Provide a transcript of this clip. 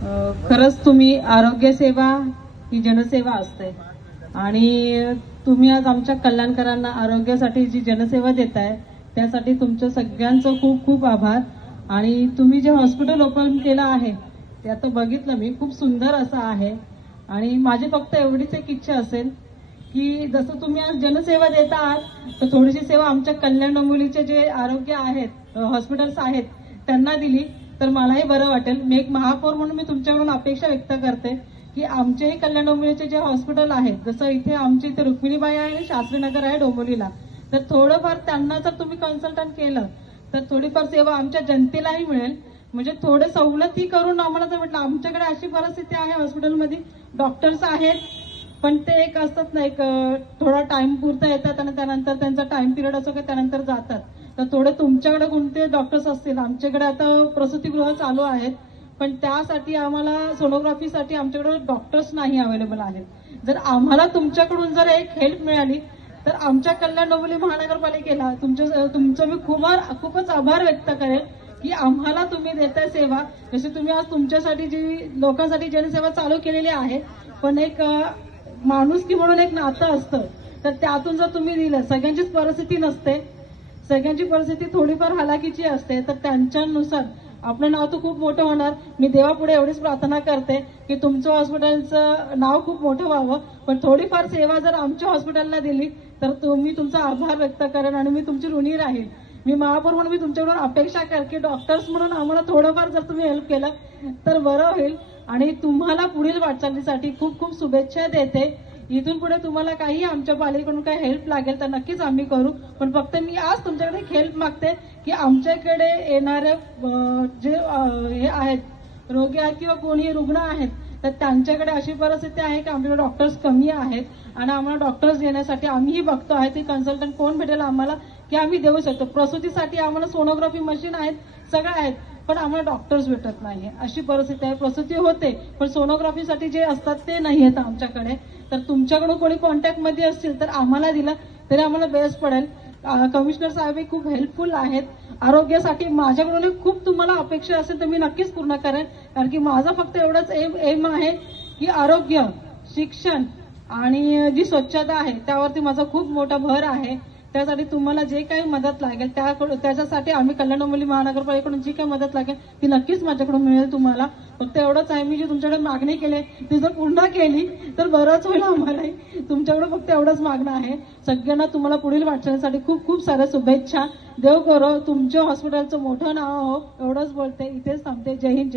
खरंच तुम्ही आरोग्य सेवा ही जनसेवा असते आणि तुम्ही आज आमच्या कल्याणकरांना आरोग्यासाठी जी जनसेवा देताय त्यासाठी तुमचं सगळ्यांचं खूप खूप आभार। आणि तुम्ही जे हॉस्पिटल ओपन केलं आहे ते आता बघितलं मी, खूप सुंदर असं आहे। आणि माझी फक्त एवढीच एक इच्छा असेल की जसं तुम्ही आज जनसेवा देता आहात तर थोडीशी सेवा आमच्या कल्याण डोंबिवलीचे जे आरोग्य आहेत हॉस्पिटल्स आहेत त्यांना दिली तर मलाही बरं वाटेल। मी एक महापौर म्हणून मी तुमच्याकडून अपेक्षा व्यक्त करते की आमचेही कल्याण डोंबिवलीचे जे हॉस्पिटल आहेत, जसं इथे आमची इथे रुक्मिणीबाई आहे आणि शास्त्रीनगर आहे डोंबिवलीला, तर थोडंफार त्यांना जर तुम्ही कन्सल्टंट केलं तर थोडीफार सेवा आमच्या जनतेलाही मिळेल। म्हणजे थोडे सवलती करून आम्हाला तर म्हटलं, आमच्याकडे अशी परिस्थिती आहे हॉस्पिटलमध्ये डॉक्टर्स आहेत पण ते एक असतात ना, एक थोडा टाइम पुरता येतात आणि त्यानंतर त्यांचा टाइम पिरियड असो की त्यानंतर जातात। तर थोडे तुमच्याकडे कोणते डॉक्टर्स असतील, आमच्याकडे आता प्रसूतीगृह चालू आहेत पण त्यासाठी आम्हाला सोनोग्राफीसाठी आमच्याकडे डॉक्टर्स नाही अवेलेबल आहेत। जर आम्हाला तुमच्याकडून जर एक हेल्प मिळाली तर आमच्या कल्याण डोंबिवली महानगरपालिकेला तुमचं मी खूपच आभार व्यक्त करेल की आम्हाला तुम्ही देताय सेवा। जशी तुम्ही आज तुमच्यासाठी जी लोकांसाठी जनसेवा चालू केलेली आहे, पण एक माणुसकी म्हणून एक नातं असतं, तर त्यातून जर तुम्ही दिलं, सगळ्यांचीच परिस्थिती नसते, सगळ्यांची परिस्थिती थोडीफार हालाकीची असते, तर त्यांच्यानुसार आपलं नाव तर खूप मोठं होणार। मी देवापुढे एवढीच प्रार्थना करते की तुमचं हॉस्पिटलचं नाव खूप मोठं व्हावं, पण थोडीफार सेवा जर आमच्या हॉस्पिटलला दिली तर मी तुमचा आभार व्यक्त करेन आणि मी तुमची ऋणी राहील। मी महापौर म्हणून मी तुमच्याकडून अपेक्षा करते की डॉक्टर्स म्हणून आम्हाला थोडंफार जर तुम्ही हेल्प केलं तर बरं होईल। आणि तुम्हाला पुढील वाटचालीसाठी खूप खूप शुभेच्छा देते। इथून पुढे तुम्हाला काही आमच्या पालिकेकडून काही हेल्प लागेल तर नक्कीच आम्ही करू, पण फक्त मी आज तुमच्याकडे एक हेल्प मागते की आमच्याकडे येणारे जे हे आहेत रोगी आहेत किंवा कोणी रुग्ण आहेत तर त्यांच्याकडे अशी परिस्थिती आहे की आमच्याकडे डॉक्टर्स कमी आहेत आणि आम्हाला डॉक्टर्स देण्यासाठी आम्हीही बघतो आहे की कन्सल्टंट कोण भेटेल आम्हाला की आम्ही देऊ शकतो। प्रसूतीसाठी आम्हाला सोनोग्राफी मशीन आहेत, सगळं आहेत, पण आम्हाला डॉक्टर्स भेटत नाहीये, अशी परिस्थिती आहे। प्रसूती होते पण सोनोग्राफीसाठी जे असतात ते नाही आहेत आमच्याकडे। तर तुमच्याकडून कोणी कॉन्टॅक्ट मध्ये असतील तर आम्हाला दिलं तरी आम्हाला बेस्ट पडेल। कमिशनर साहेब खूप हेल्पफुल आहेत आरोग्यासाठी। माझ्याकडून खूप तुम्हाला अपेक्षा असेल तर मी नक्कीच पूर्ण करेन, कारण की माझा फक्त एवढंच एम आहे की आरोग्य, शिक्षण आणि जी स्वच्छता आहे त्यावरती माझा खूप मोठा भर आहे। त्यासाठी तुम्हाला जे काही मदत लागेल त्याच्यासाठी आम्ही कल्याण डोंबिवली महानगरपालिकेकडून जी काही मदत लागेल ती नक्कीच माझ्याकडून मिळेल तुम्हाला। फक्त एवढंच आहे, मी जी तुमच्याकडे मागणी केली ती जर पूर्ण केली तर बरंच होईल आम्हालाही। तुमच्याकडे फक्त एवढंच मागणं आहे। सगळ्यांना तुम्हाला पुढील वाटचालीसाठी खूप खूप साऱ्या शुभेच्छा। देव करो तुमच्या हॉस्पिटलचं मोठं नाव हो, एवढंच बोलते, इथेच थांबते। जय हिंद।